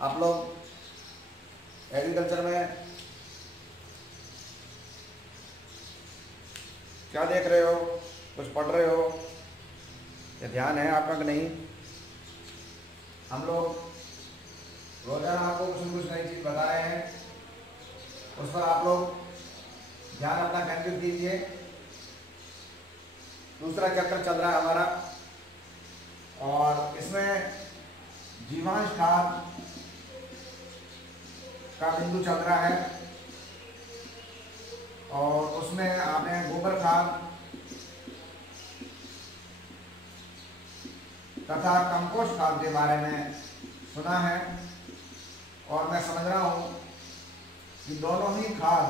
आप लोग एग्रीकल्चर में क्या देख रहे हो, कुछ पढ़ रहे हो, ये ध्यान है आपका कि नहीं? हम लोग रोजाना आपको कुछ न कुछ नई चीज़ बता रहे हैं, उस पर आप लोग ध्यान अपना केंद्रित दीजिए। दूसरा चैप्टर चल रहा है हमारा और इसमें जीवांश खाद का बिंदु चल रहा है और उसमें आपने गोबर खाद तथा कंपोस्ट खाद के बारे में सुना है और मैं समझ रहा हूँ कि दोनों ही खाद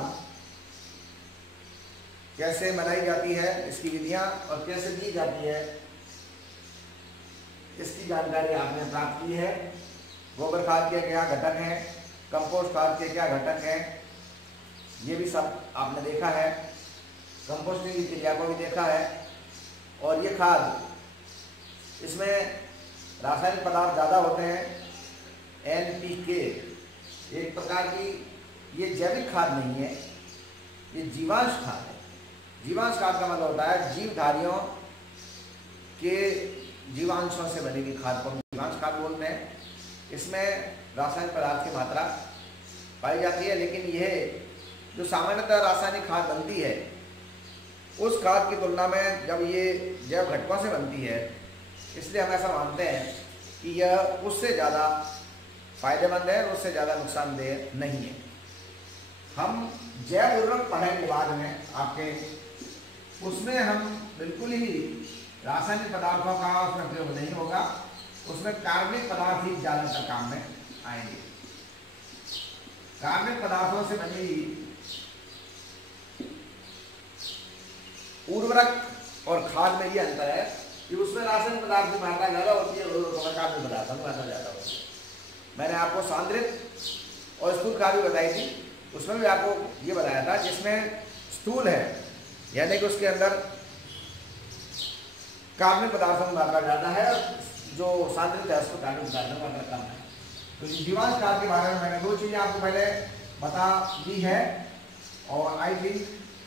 कैसे बनाई जाती है, इसकी विधियाँ और कैसे दी जाती है, इसकी जानकारी आपने प्राप्त की है। गोबर खाद के क्या घटक हैं, कंपोस्ट खाद के क्या घटक हैं, ये भी सब आपने देखा है। कंपोस्टिंग की क्रिया को भी देखा है। और ये खाद, इसमें रासायनिक पदार्थ ज़्यादा होते हैं। NPK एक प्रकार की ये जैविक खाद नहीं है, ये जीवांश खाद है। जीवांश खाद का मतलब होता है जीवधारियों के जीवांशों से बनेगी खाद को हम जीवांश खाद बोलते हैं। इसमें रासायनिक पदार्थ की मात्रा पाई जाती है, लेकिन यह जो सामान्यतः रासायनिक खाद बनती है उस खाद की तुलना में जब ये जैव घटकों से बनती है, इसलिए हम ऐसा मानते हैं कि यह उससे ज़्यादा फायदेमंद है, उससे ज़्यादा नुकसानदेह नहीं है। हम जैव उर्वरक पढ़ेंगे बाद में आपके, उसमें हम बिल्कुल ही रासायनिक पदार्थों का उसमें प्रयोग नहीं होगा, उसमें कार्बनिक पदार्थ ही ज़्यादातर काम में आएंगे। कार्बनिक पदार्थों से बनी उर्वरक और खाद में ये अंतर है कि उसमें रासायनिक पदार्थ की मात्रा ज़्यादा होती है और कार्बनिक पदार्थों की मात्रा ज़्यादा होती है। मैंने आपको सांद्रित और स्थूल खाद भी बताई थी, उसमें भी आपको ये बताया था जिसमें स्थूल है यानी कि उसके अंदर कार्बनिक पदार्थों की मात्रा ज़्यादा है, जो सांद्रित है उसको कार्बनिक पदार्थों की मात्रा कम है। तो जीवांश खाद के बारे में मैंने दो चीज़ें आपको पहले बता दी है और आई थिंक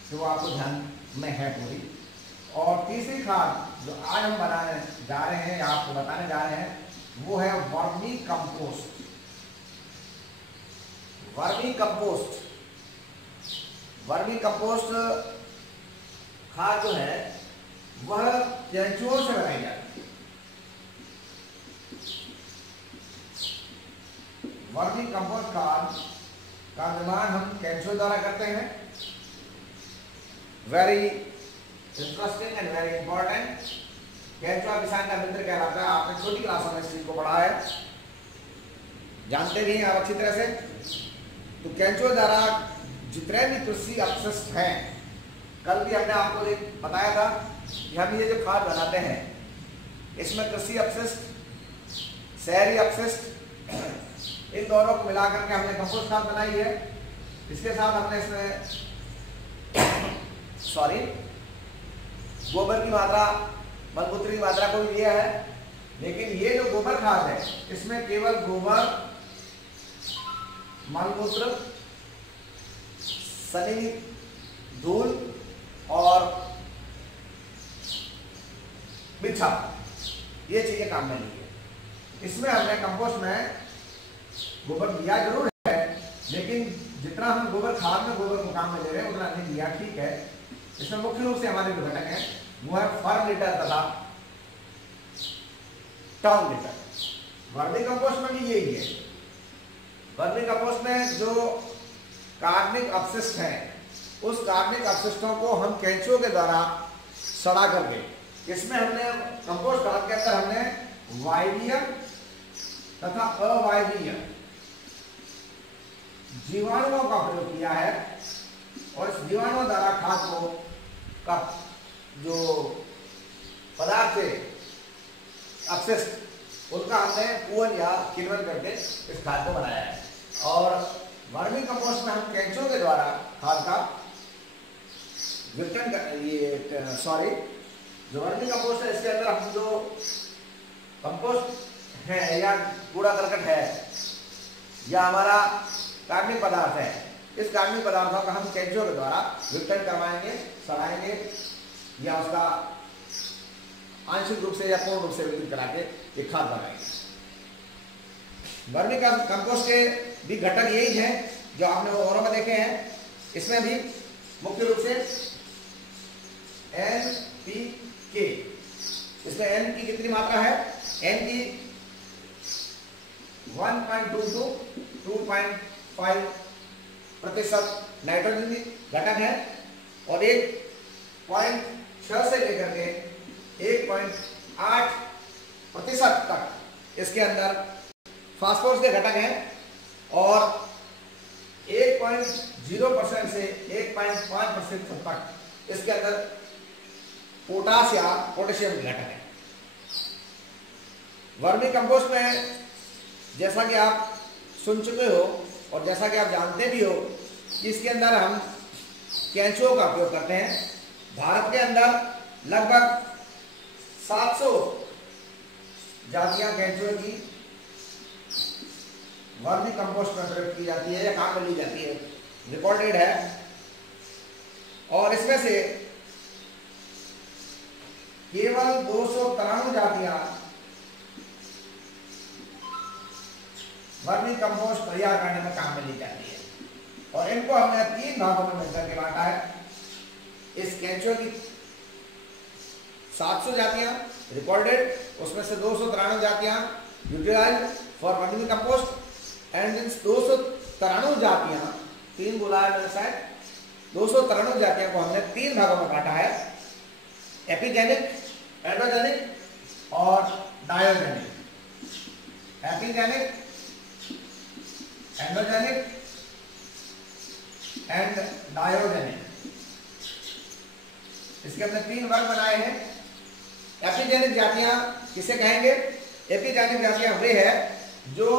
कि वो आपको ध्यान में है पूरी। और तीसरी खाद जो आज हम बनाने जा रहे हैं या आपको बताने जा रहे हैं वो है vermi compost. Vermi compost, vermi compost खाद जो है वह केंचुओं से बनाई जाती है। वर्मी कंपोस्ट खाद का निर्माण हम केंचुओं द्वारा करते हैं। Very interesting and very important. केंचुआ किसान का मित्र कहलाता है। आपने छोटी क्लासों में इस चीज को पढ़ा है, जानते भी हैं आप अच्छी तरह से। तो केंचुआ द्वारा जितने भी कृषि अपशिष्ट हैं, कल भी हमने आपको बताया था कि हम ये जो खाद बनाते हैं इसमें कृषि अपशिष्ट, शहरी अपशिष्ट, इन दोनों को मिलाकर के हमने कंपोस्ट खाद बनाई है। इसके साथ हमने इसमें गोबर की मात्रा, मलमूत्र की मात्रा को भी दिया है। लेकिन ये जो गोबर खाद है इसमें केवल गोबर, मलमूत्र, सनी, धूल और बिछा, ये चीजें काम में ली है। इसमें हमने कंपोस्ट में गोबर दिया जरूर है, लेकिन जितना हम गोबर खाद में गोबर को काम में ले रहे हैं उतना नहीं दिया, ठीक है। इसमें मुख्य रूप से हमारे जो घटक हैं वो है फर्म लीटर तथा टाउन लीटर। वर्मी कंपोस्ट में भी यही है। वर्मी कंपोस्ट में जो कार्बनिक अपशिष्ट हैं उस कार्बनिक अपशिष्टों को हम केंचुओं के द्वारा सड़ा करके, इसमें हमने कंपोस्ट खाद के अंदर हमने वायवीय तथा अवायवीय जीवाणुओं का प्रयोग किया है और इस जीवाणुओं द्वारा खाद को का जो पदार्थ थे अपशिष्ट उनका हमने पूवन या किण्वन करके इस खाद को बनाया है। और वर्मी कंपोस्ट में हम केंचुओं के द्वारा खाद का वितरण जो वर्मी कंपोस्ट है इसके अंदर हम जो कंपोस्ट है या कूड़ा करकट है यह हमारा कार्बनिक पदार्थ है। इस कार्बनिक पदार्थों का हम कैंचुओं के द्वारा विघटन करवाएंगे, सड़ाएंगे या उसका आंशिक रूप से या पूर्ण रूप से विघटित करा के एक खाद बनाएंगे। वर्मी कंपोस्ट के भी घटक यही है जो आपने और में देखे हैं। इसमें भी मुख्य रूप से NPK, इसमें N की कितनी मात्रा है? N की 1.2 to 2.5% नाइट्रोजन घटक है और 1.6 से लेकर के 1.8% तक इसके अंदर फास्फोरस के घटक हैं और 1.0% से 1.5% तक इसके अंदर पोटास या पोटेशियम के घटक है। वर्मी कंपोस्ट में जैसा कि आप सुन चुके हो और जैसा कि आप जानते भी हो कि इसके अंदर हम केंचुओं का उपयोग करते हैं। भारत के अंदर लगभग 700 जातियां केंचुओं की वर्मी कंपोस्ट में प्रयोग की जाती है या काम में ली जाती है, रिकॉर्डेड है। और इसमें से केवल 293 जातियां वर्मी कंपोस्ट तैयार करने में काम में ली जाती है और इनको हमने 3 भागों में मिलकर के बांटा है। इस केंचुओं की 700 जातियां रिकॉर्डेड, उसमें से 293 जातियां utilise for vermicompost and in 293 जातियां, 3 बोला है मैंने शायद, 293 जातियों को हमने 3 भागों में बांटा है, एपिजेनिक, एंडोजेनिक और डायोजेनिक। एपिजेनिक, एंडोजेनिक एंड डायोजेनिक, इसके हमने 3 वर्ग बनाए हैं। एपिजेनिक जातियां किसे कहेंगे? एपिजेनिक जातियां वे है जो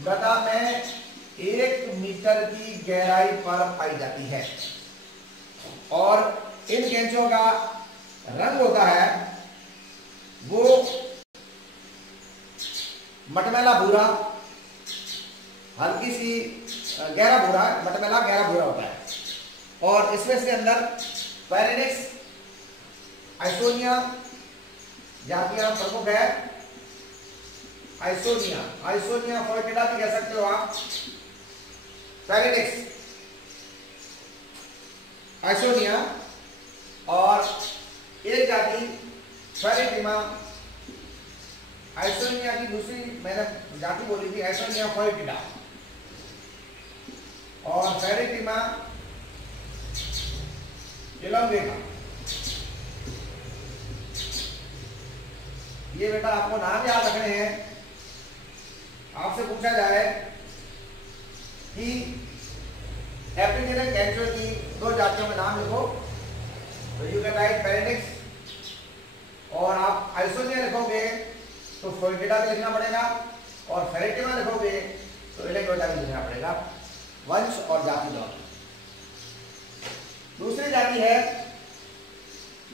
मृदा में 1 मीटर की गहराई पर पाई जाती है और इन केंचुओं का रंग होता है वो मटमैला भूरा, हल्की सी गहरा भूरा, मटमैला गहरा भूरा होता है। और इसमें से अंदर पैरेनिक्स, आइसोनिया जातियां प्रमुख है। आइसोनिया फोर्टिडा भी कह सकते हो आप। पैरेनिक्स, आइसोनिया और एक जाति फेरिटिमा। आइसोनिया की दूसरी मैंने जाति बोली थी आइसोनिया फोर्टिडा और फेरिटिमा इलोंगेटा। ये बेटा आपको नाम याद रखने हैं। आपसे पूछा जाए कि एपिजेनिक केंचुओं की 2 जातियों में नाम लिखो तो यू कैन राइट पैरेनिक्स और आप आइसोनिया लिखोगे तो फोर्टिडा भी लिखना पड़ेगा और फेरिटिमा लिखोगे तो इलोंगेटा भी लिखना पड़ेगा, वंश और जाति दोनों। दूसरी जाति है,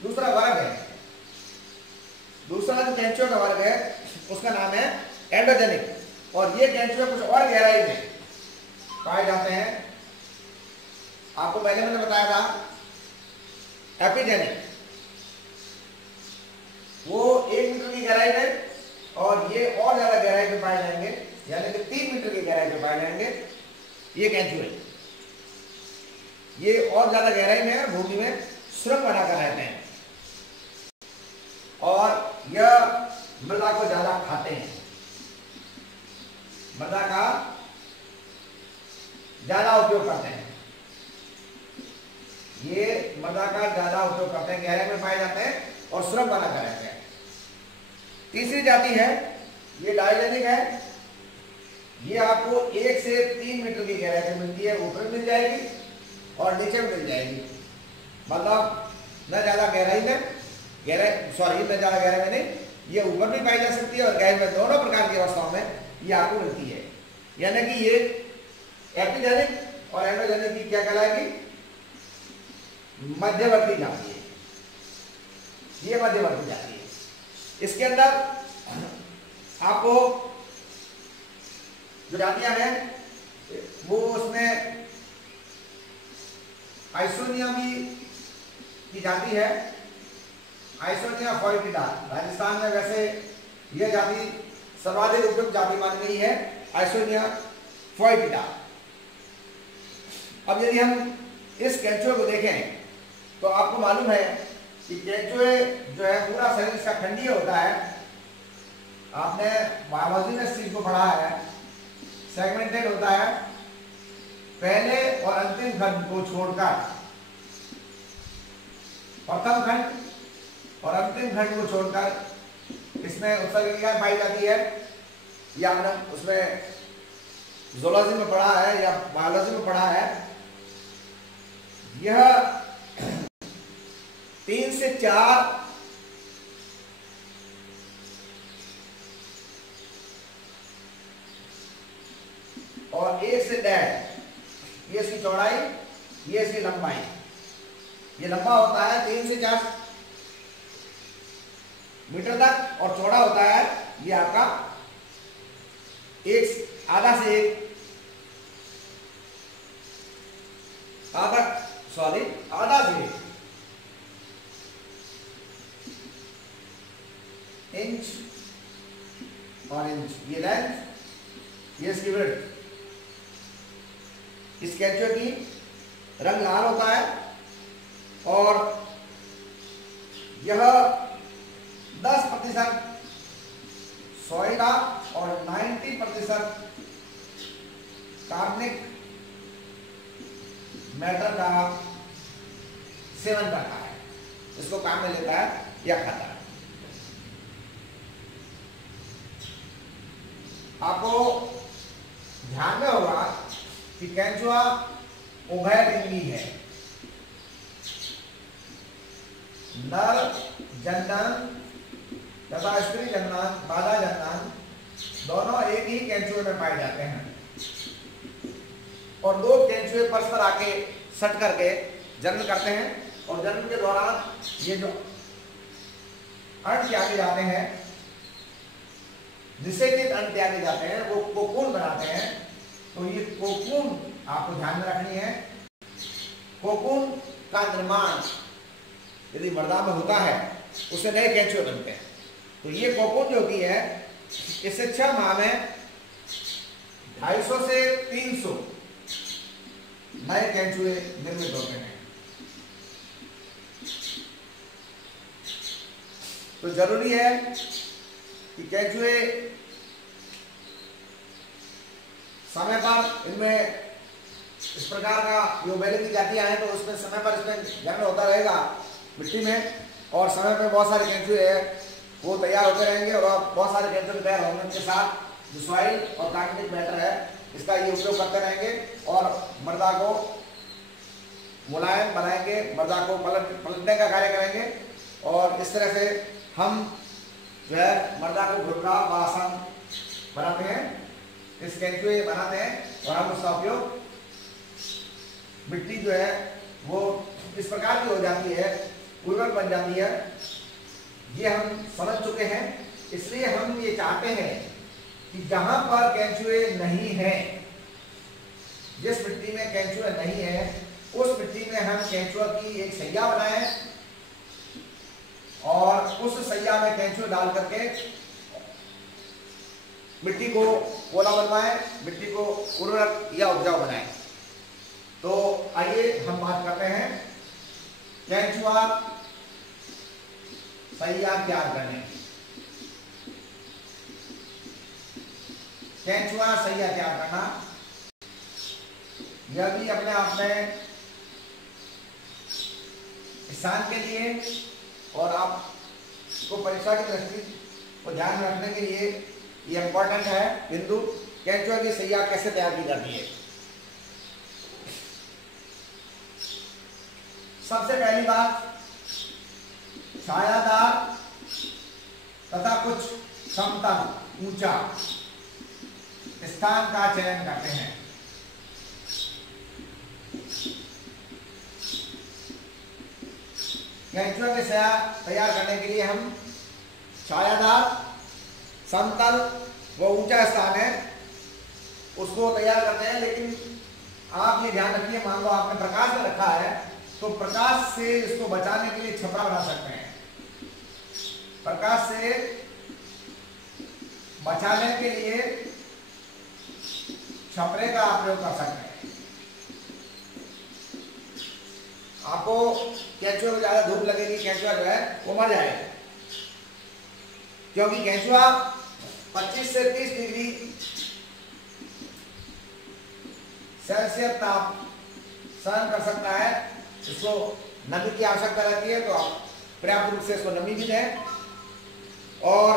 दूसरा वर्ग है, दूसरा जो केंचुओं का वर्ग है उसका नाम है एंडोजेनिक और ये केंचुए कुछ और गहराई में पाए जाते हैं। आपको पहले मैंने बताया था एपिजेनिक वो 1 मीटर की गहराई में और ये और ज्यादा गहराई में पाए जाएंगे, यानी कि 3 मीटर की गहराई में पाए जाएंगे। ये केंचुए ये और ज्यादा गहराई में और भूमि में सुरंग बनाकर रहते हैं और यह मृदा को ज्यादा खाते हैं, मृदा का ज्यादा उपयोग करते हैं। ये मृदा का ज्यादा उपयोग करते हैं, गहराई में पाए जाते हैं और सुरंग बनाकर रहते हैं। तीसरी जाति है ये डायोजेनिक है। ये आपको 1 से 3 मीटर की गहराई में मिलती है, ऊपर मिल जाएगी और नीचे में मिल जाएगी। मतलब न ज्यादा गहराई में, न ज्यादा गहराई में नहीं, ये ऊपर भी पाई जा सकती है और गहराई में, दोनों प्रकार की अवस्थाओं में ये आपको मिलती है। यानी कि ये एपिजेनिक और एंडोजेनिक की क्या कहलाएगी? मध्यवर्ती जाति है, ये मध्यवर्ती जाति है। इसके अंदर आपको जो जातियां हैं वो उसमें आइसोनिया भी की जाति है, आइसोनिया फोइटिडा। राजस्थान में वैसे यह जाति सर्वाधिक उपयुक्त जाति मानी गई है, आइसोनिया फोइटिडा। अब यदि हम इस केंचुए को देखें तो आपको मालूम है कि केंचुए जो है पूरा शरीर इसका खंडीय होता है। आपने बायोलॉजी में इस चीज को पढ़ा है, सेगमेंटेड होता है। पहले और अंतिम खंड को छोड़कर, प्रथम खंड और अंतिम खंड को छोड़कर इसमें उत्सर्गिका पाई जाती है, या हमने उसमें जूलॉजी में पढ़ा है या बायोलॉजी में पढ़ा है। यह 3 से 4 और 1 से 1.5, ये इसकी चौड़ाई, ये इसकी लंबाई। ये लंबा होता है 3 से 4 मीटर तक और चौड़ा होता है ये आपका आधा से 1 इंच और इंच, ये लेंथ, ये इसकी विड्थ। इस केंचुए की रंग लाल होता है और यह 10% सॉइल का और 90% कार्बनिक मैटर का सेवन करता है, इसको काम में लेता है या खाता है। आपको ध्यान में होगा कि केंचुआ उभयलिंगी है। नर जनन तथा स्त्री जनन, मादा जनन दोनों एक ही केंचुए में पाए जाते हैं और 2 केंचुए परस्पर आके सट करके जन्म करते हैं और जन्म के दौरान ये जो अंड त्यागे जाते हैं, निषेचित अंड त्यागे जाते हैं, वो कोकून बनाते हैं। तो ये कोकून आपको ध्यान में रखनी है। कोकून का निर्माण यदि मर्दा में होता है उससे नए केंचुए बनते हैं। तो ये कोकून जो होती है इससे 6 माह में 250 से 300 नए केंचुए निर्मित होते हैं। तो जरूरी है कि केंचुए समय पर, इनमें इस प्रकार का जो बैलेंस की जातियां हैं तो उसमें समय पर इसमें जन्म होता रहेगा मिट्टी में, और समय पर बहुत सारे केंचुए हैं वो तैयार होते रहेंगे और बहुत सारे केंचुए तैयार होने के साथ जो सॉइल और कार्बनिक मैटर है इसका ये उपयोग करते रहेंगे और मृदा को मुलायम बनाएंगे, मृदा को पलटने का कार्य करेंगे। और इस तरह से हम जो है मृदा को घुटना व आसान बनाते हैं, इस केंचुए बनाते हैं और हम उसका उपयोग, मिट्टी जो है वो इस प्रकार की हो जाती है, उर्वरक बन जाती है। ये हम समझ चुके हैं। इसलिए हम ये चाहते हैं कि जहां पर केंचुए नहीं है, जिस मिट्टी में केंचुए नहीं है उस मिट्टी में हम केंचुआ की एक सैया बनाएं और उस सैया में केंचुए डाल करके मिट्टी को पोला बनवाएं, मिट्टी को उर्वरक या उपजाऊ बनाएं। तो आइए हम बात करते हैं केंचुआ सैया तैयार करने की। केंचुआ सैया तैयार करना यह भी अपने आप में किसान के लिए और आपको परीक्षा की दृष्टि को ध्यान में रखने के लिए ये इंपॉर्टेंट है बिंदु। केंचुआ की सैया कैसे तैयार की जाती है? सबसे पहली बात, छायादार तथा कुछ समतल ऊंचा स्थान का चयन करते हैं। केंचुआ की सैया तैयार करने के लिए हम छायादार, समतल व ऊंचा स्थान है उसको तैयार करते हैं। लेकिन आप ये ध्यान रखिए, मान लो आपने प्रकाश में रखा है तो प्रकाश से इसको बचाने के लिए छपरा बना सकते हैं। प्रकाश से बचाने के लिए छपरे का आप प्रयोग कर सकते हैं। आपको केंचुआ में ज्यादा धूप लगेगी, केंचुआ जो है वो मर जाएगा, क्योंकि केंचुआ 25 से 30 डिग्री सेल्सियस ताप सहन कर सकता है। इसको नमी की आवश्यकता रहती है, तो आप पर्याप्त रूप से इसको नमी भी दें। और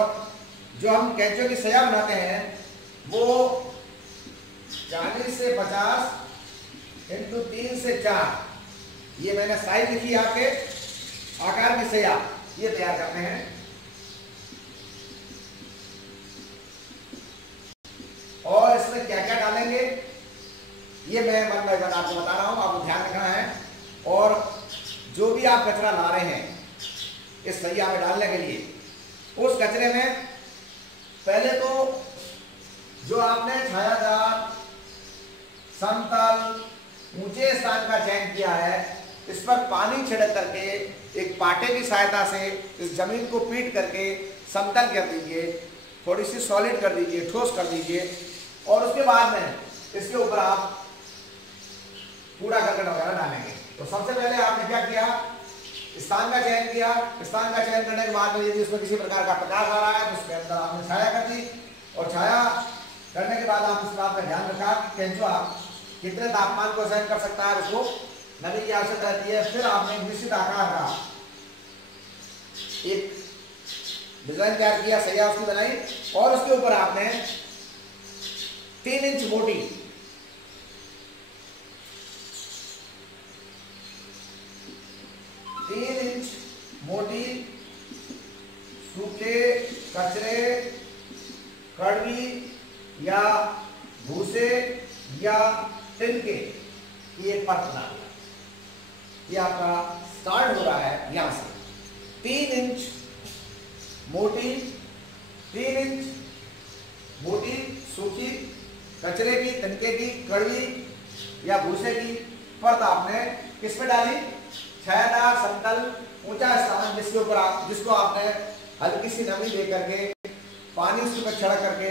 जो हम केंचुए की सया बनाते हैं वो 40 से 50 इंटू 3 से 4, ये मैंने साइज लिखी है आपके आकार की सया, ये तैयार करते हैं। और इसमें क्या क्या डालेंगे ये मैं मन में आपको बता रहा हूं, आपको ध्यान रखना है। और जो भी आप कचरा ला रहे हैं इस सैया में डालने के लिए, उस कचरे में पहले तो जो आपने छायादार, समतल, ऊंचे स्थान का चयन किया है, इस पर पानी छिड़क करके एक पाटे की सहायता से इस जमीन को पीट करके समतल कर दीजिए, थोड़ी सी सॉलिड कर दीजिए, ठोस कर दीजिए। और उसके बाद में इसके ऊपर आप कूड़ा करकट वगैरह डालेंगे। तो सबसे पहले आपने क्या किया, स्थान का चयन किया। स्थान का चयन करने के बाद में यदि उसमें किसी प्रकार का प्रकाश आ रहा है तो उसके अंदर आपने छाया कर दी। और छाया करने के बाद आप इस बात का ध्यान रखा कि केंचुआ कितने तापमान को सहन कर सकता है, उसको नमी की आवश्यकता रहती है। फिर आपने एक निश्चित आकार का एक डिजाइन तैयार किया, सैया उसकी बनाई, और उसके ऊपर आपने 3 इंच मोटी सूखे कचरे, कड़वी या भूसे या तिनके की एक परत बना लिया। ये आपका स्टार्ट हो रहा है यहां से 3 इंच मोटी, 3 इंच मोटी सूखी कचरे की, तिनके की, कड़वी या भूसे की परत आपने किस पे डाली, छायादार, समतल, ऊंचा स्थान जिसके ऊपर आप, जिसको आपने हल्की सी नमी दे करके, पानी उसके ऊपर छिड़क करके,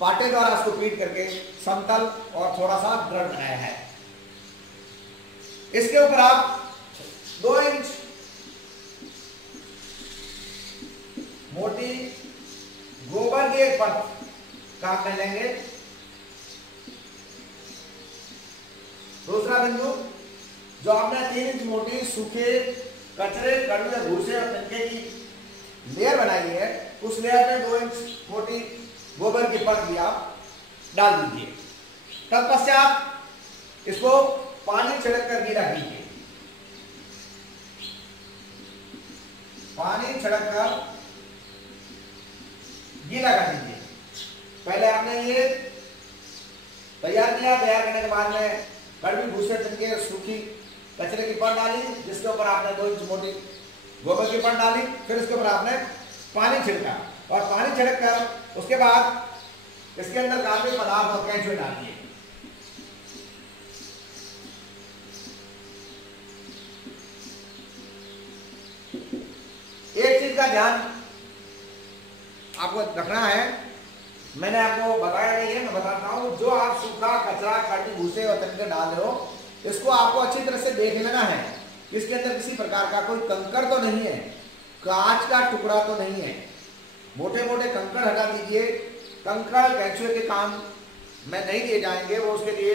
पाटे द्वारा उसको पीट करके समतल और थोड़ा सा दृढ़ बनाया है। इसके ऊपर आप 2 इंच मोटी गोबर की एक परत काम में लेंगे। दूसरा बिंदु, जो आपने 3 इंच मोटी सूखे कचरे, कड़वे, भूसे और तिनके की लेयर बनाई है, उस लेयर में 2 इंच मोटी गोबर की परत भी आप डाल दीजिए। तत्पश्चात इसको पानी छिड़क कर गीला कीजिए। पानी छिड़क कर गीला कर दीजिए। पहले आपने ये तैयार किया, तैयार करने के बाद में कड़वी, भूसे, तिनके, सूखी कचरे की परत डाली, जिसके ऊपर आपने 2 इंच मोटी गोबर की परत डाली। फिर इसके ऊपर आपने पानी छिड़का, और पानी छिड़क कर उसके बाद इसके अंदर कार्बनिक पदार्थ और केंचुए डाल दिए। एक चीज का ध्यान आपको रखना है, मैंने आपको बताया नहीं है, मैं बताता हूं। जो आप सूखा कचरा, कड़वी, भूसे और तिनके डाल रहे हो, इसको आपको अच्छी तरह से देख लेना है। इसके अंदर किसी प्रकार का कोई कंकड़ तो नहीं है, कांच का टुकड़ा तो नहीं है। मोटे मोटे कंकड़ हटा दीजिए। कंकड़ केंचुए के काम में नहीं दिए जाएंगे, वो उसके लिए,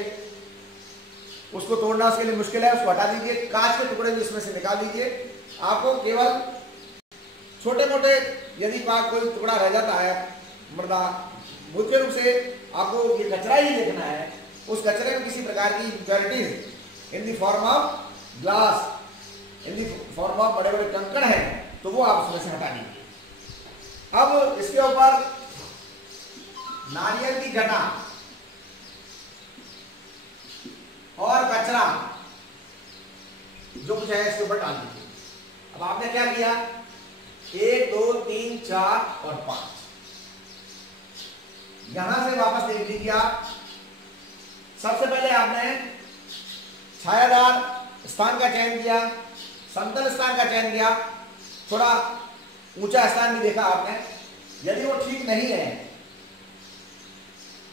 उसको तोड़ना उसके लिए मुश्किल है, उसको हटा दीजिए। कांच के टुकड़े भी इसमें से निकाल दीजिए। आपको केवल छोटे मोटे यदि कोई टुकड़ा रह जाता है मृदा, मुख्य रूप से आपको ये कचरा ही देखना है। उस कचरे में किसी प्रकार की impurities in the form of glass, in the form of बड़े बड़े कंकड़ हैं, तो वो आप उसमें से हटा दीजिए। अब इसके ऊपर नारियल की गटा और कचरा जो कुछ है इसके ऊपर डाल दीजिए। अब आपने क्या किया, 1 2 3 4 और 5, यहां से वापस देख लीजिए आप सबसे पहले आपने छायादार स्थान का चयन किया, समतल स्थान का चयन किया, थोड़ा ऊंचा स्थान भी देखा आपने। यदि वो ठीक नहीं है,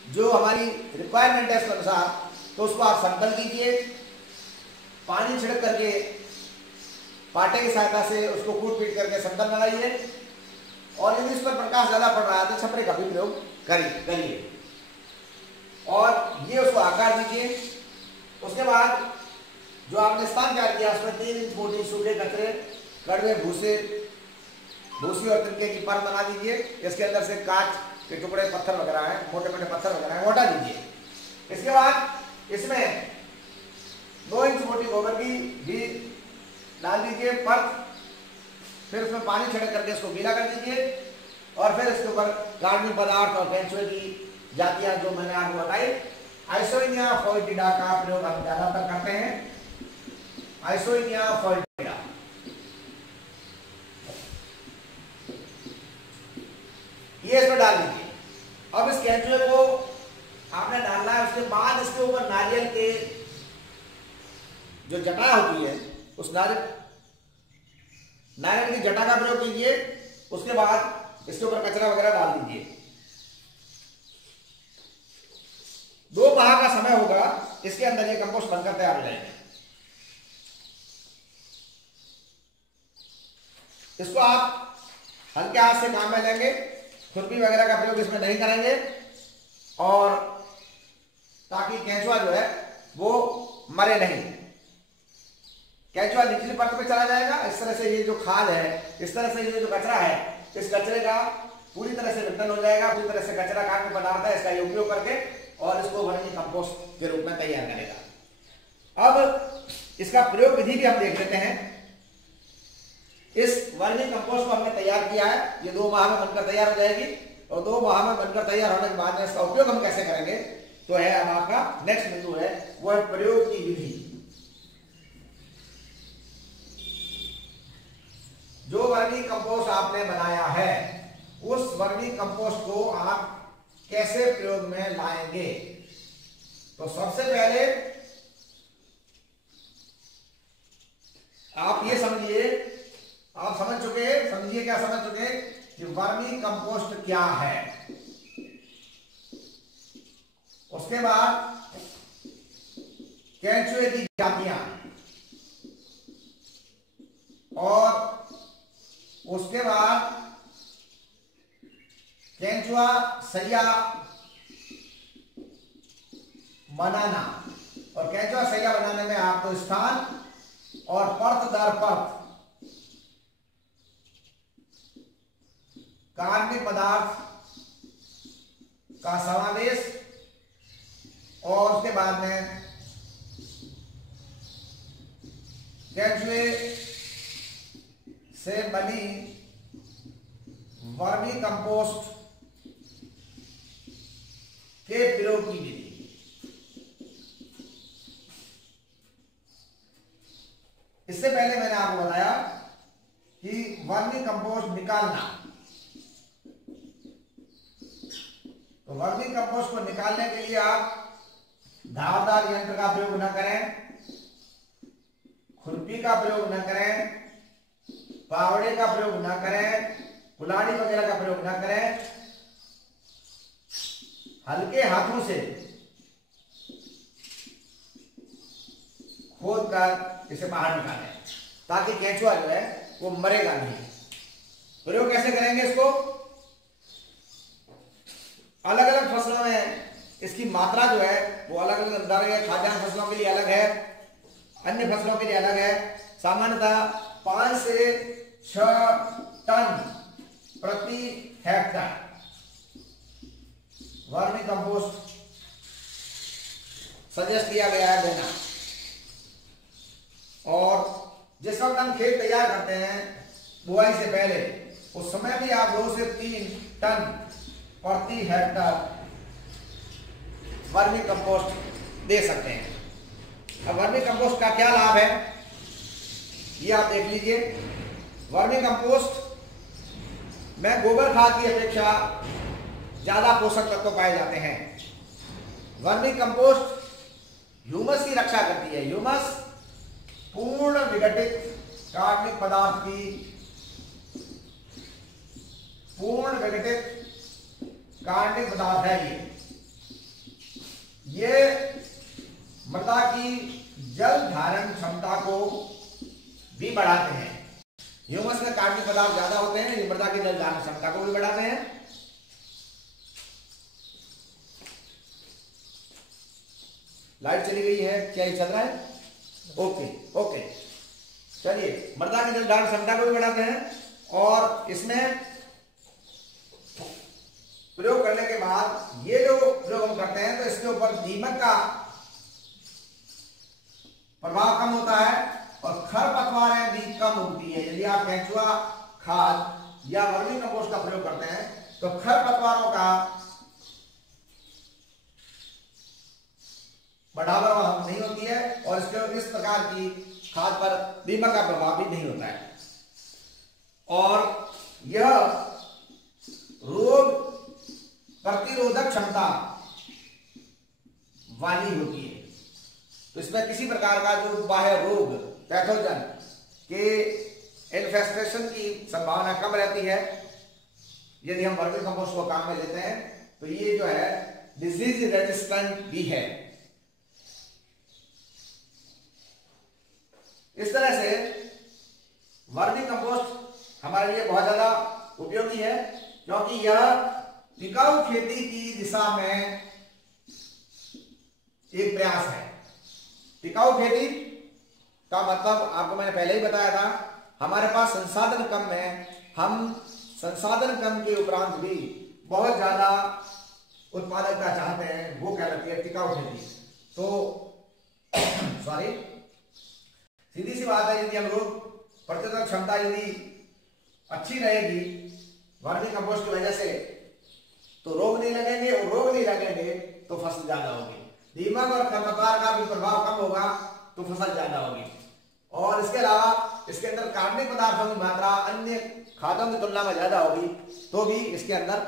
जो हमारी रिक्वायरमेंट है उसके अनुसार, तो उसको आप समतल कीजिए, पानी छिड़क करके पाटे की सहायता से उसको कूट पीट करके समतल बनाइए। और यदि इस पर प्रकाश ज्यादा पड़ रहा है तो छपरे का भी प्रयोग करिए और ये उसको आकार दीजिए। उसके बाद जो आपने स्थान तैयार किया उसमें 3 इंच मोटी सूखे कचरे, कड़वे भूसी और तिनके की परत बना दीजिए। इसके अंदर से कांच के टुकड़े पत्थर वगैरह हैं, मोटे मोटे पत्थर वगैरह हैं, हटा दीजिए। इसके बाद इसमें 2 इंच मोटी गोबर की भी डाल दीजिए परत। फिर उसमें पानी छिड़क करके इसको गीला कर दीजिए और फिर इसके ऊपर कार्बनिक पदार्थ और केंचुए की जातियां जो मैंने आपको बताई, आइसोइनिया फोएटिडा का प्रयोग हम ज्यादातर करते हैं। आइसोइनिया फोएटिडा ये इसमें डाल दीजिए। अब इस केंचुए को आपने डालना है। उसके बाद इसके ऊपर नारियल के जो जटा होती है उस नारियल की जटा का प्रयोग कीजिए। उसके बाद इसके ऊपर कचरा वगैरह डाल दीजिए। 2 माह का समय होगा, इसके अंदर ये कंपोस्ट बनकर तैयार हो जाएगा। इसको आप हल्के हाथ से काम में लेंगे, खुरपी वगैरह का प्रयोग इसमें नहीं करेंगे, और ताकि केंचुआ जो है वो मरे नहीं। केंचुआ निचली परत पे चला जाएगा। इस तरह से ये जो खाद है, इस तरह से ये जो कचरा है, इस कचरे का पूरी तरह से विघटन हो जाएगा। पूरी तरह से कचरा कार्बनिक पदार्थ है, इसका ये उपयोग करके और इसको वर्मी कंपोस्ट के रूप में तैयार करेगा। अब इसका प्रयोग विधि भी हम देख लेते हैं। इस वर्मी कंपोस्ट को हमने तैयार किया है, ये 2 माह में बनकर तैयार हो जाएगी। और 2 माह में बनकर तैयार होने के बाद में इसका उपयोग हम कैसे करेंगे, तो है अब आपका नेक्स्ट बिंदु है, वो है प्रयोग की विधि। जो वर्मी कंपोस्ट आपने बनाया है, उस वर्मी कंपोस्ट को आप कैसे प्रयोग में लाएंगे। तो सबसे पहले आप ये समझिए, आप समझ चुके, समझिए क्या समझ चुके कि वर्मी कंपोस्ट क्या है। उसके बाद केंचुए की जातियां, और उसके बाद केंचुआ सैया बनाना। और केंचुआ सैया बनाने में आपको स्थान और परत दर परत कार्बनिक पदार्थ का समावेश, और उसके बाद में केंचुए से बनी वर्मी कंपोस्ट के प्रयोग की विधि। इससे पहले मैंने आपको बताया कि वर्मी कंपोस्ट निकालना, तो वर्मी कंपोस्ट को निकालने के लिए आप धारदार यंत्र का प्रयोग न करें, खुरपी का प्रयोग न करें, पावड़े का प्रयोग न करें, कुल्हाड़ी वगैरह का प्रयोग न करें। हल्के हाथों से खोद कर इसे बाहर निकालें, ताकि केंचुआ जो है वो मरेगा नहीं। प्रयोग कैसे करेंगे इसको, अलग अलग फसलों में इसकी मात्रा जो है वो अलग अलग अंदर है। खाद्यान्न फसलों के लिए अलग है, अन्य फसलों के लिए अलग है। सामान्यतः 5 से 6 टन प्रति हेक्टर वर्मी कंपोस्ट सजेस्ट किया गया है देना। और जिस वक्त हम खेत तैयार करते हैं बुआई से पहले, उस समय भी आप 2 से 3 टन प्रति हेक्टर वर्मी कंपोस्ट दे सकते हैं। अब वर्मी कंपोस्ट का क्या लाभ है ये आप देख लीजिए। वर्मी कंपोस्ट में गोबर खाद की अपेक्षा ज्यादा पोषक तत्व पाए जाते हैं। वर्मी कंपोस्ट ह्यूमस की रक्षा करती है। ह्यूमस पूर्ण विघटित कार्बनिक पदार्थ की, पूर्ण विघटित कार्बनिक पदार्थ है। ये मृदा की जल धारण क्षमता को भी बढ़ाते हैं। ह्यूमस में कार्बनिक पदार्थ ज्यादा होते हैं, ये मृदा की जल धारण क्षमता को भी बढ़ाते हैं। लाइट चली गई है क्या? ये चल रहा है? ओके ओके, चलिए। मृदा की जल धारण क्षमता को भी बढ़ाते हैं और इसमें प्रयोग करने के बाद ये जो प्रयोग हम करते हैं तो इसके ऊपर दीमक का प्रभाव कम होता है और खरपतवारें भी कम उगती है। यदि आप केंचुआ खाद या वर्मी कंपोस्ट का प्रयोग करते हैं तो खरपतवारों का बढ़ावा नहीं होती है और इस प्रकार की खाद पर दीमक का प्रभाव भी नहीं होता है और यह रोग प्रतिरोधक क्षमता वाली होती है। तो इसमें किसी प्रकार का जो बाह्य रोग, पैथोजन के इन्फेस्टेशन की संभावना कम रहती है यदि हम वर्मी कंपोस्ट को काम में लेते हैं। तो ये जो है डिजीज रेजिस्टेंट भी है। इस तरह से वर्मी कंपोस्ट हमारे लिए बहुत ज्यादा उपयोगी है क्योंकि यह टिकाऊ खेती की दिशा में एक प्रयास है। टिकाऊ खेती का मतलब आपको मैंने पहले ही बताया था, हमारे पास संसाधन कम है, हम संसाधन कम के उपरांत भी बहुत ज्यादा उत्पादकता चाहते हैं, वो कहलाती है टिकाऊ खेती। तो सॉरी, सीधी सी बात है, यदि हम रोग प्रतिरोधक क्षमता यदि अच्छी रहेगी वर्मी कंपोस्ट की वजह से तो रोग नहीं लगेंगे और रोग नहीं लगेंगे तो फसल ज्यादा होगी। दीमक और खरपतवार का भी प्रभाव कम होगा तो फसल ज्यादा होगी और इसके अलावा इसके अंदर कार्बनिक पदार्थों की मात्रा अन्य खादों की तुलना में ज्यादा होगी तो भी इसके अंदर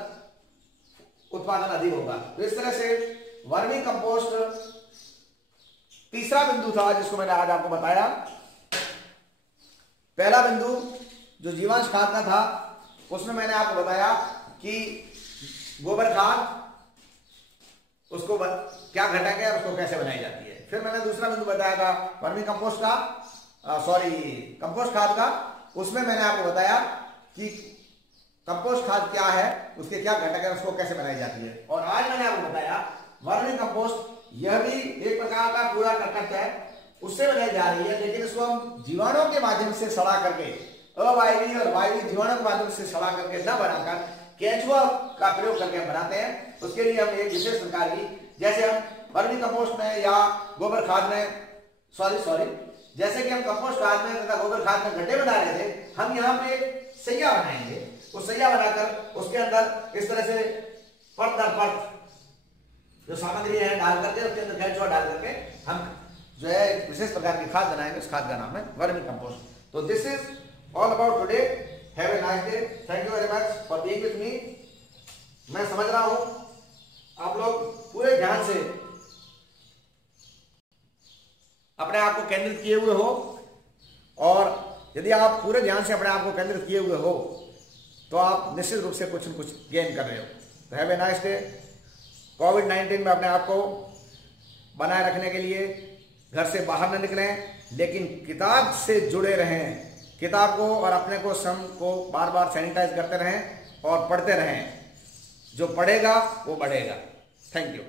उत्पादन अधिक होगा। तो इस तरह से वर्मी कंपोस्ट तीसरा बिंदु था जिसको मैंने आज आपको बताया। पहला बिंदु जो जीवांश खाद का था उसमें मैंने आपको बताया कि गोबर खाद उसको क्या घटक है और उसको कैसे बनाई जाती है। फिर मैंने दूसरा बिंदु बताया था वर्मी कंपोस्ट का, कंपोस्ट खाद का। उसमें मैंने आपको बताया कि कंपोस्ट खाद क्या है, उसके क्या घटक है, उसको कैसे बनाई जाती है। और आज मैंने आपको बताया वर्मी कंपोस्ट यह भी एक प्रकार का कूड़ा करकट है, उससे बनाई जा रही है, लेकिन इसको हम जीवाणुओं के माध्यम से सड़ा करके, अवायवीय और वायवीय जीवाणुओं के माध्यम से सड़ा करके न बनाकर केंचुआ का प्रयोग करके हम बनाते हैं। उसके लिए हम एक विशेष प्रकार की, जैसे हम वर्मी कंपोस्ट में या गोबर खाद में जैसे कि हम कंपोस्ट खाद में तथा गोबर खाद में गड्ढे बना रहे थे, हम यहाँ पे सैया बनाएंगे। वो सैया बनाकर उसके अंदर इस तरह से परत दर परत जो सामग्री है डाल करके उसके अंदर केंचुआ डाल करके हम जो है विशेष प्रकार की खाद बनाएंगे। उस खाद का नाम है वर्मी कंपोस्ट। तो this is all about today. Have a nice day. Thank you very much for being with me. मैं समझ रहा हूं आप लोग पूरे ध्यान से अपने आप को केंद्रित किए हुए हो और यदि आप पूरे ध्यान से अपने आप को केंद्रित किए हुए हो तो आप निश्चित रूप से कुछ न कुछ गेन कर रहे हो। तो हैव ए नाइस डे। कोविड-19 में अपने आप को बनाए रखने के लिए घर से बाहर न निकलें, लेकिन किताब से जुड़े रहें। किताब को और अपने को स्वयं को बार बार सैनिटाइज करते रहें और पढ़ते रहें। जो पढ़ेगा वो बढ़ेगा। Thank you.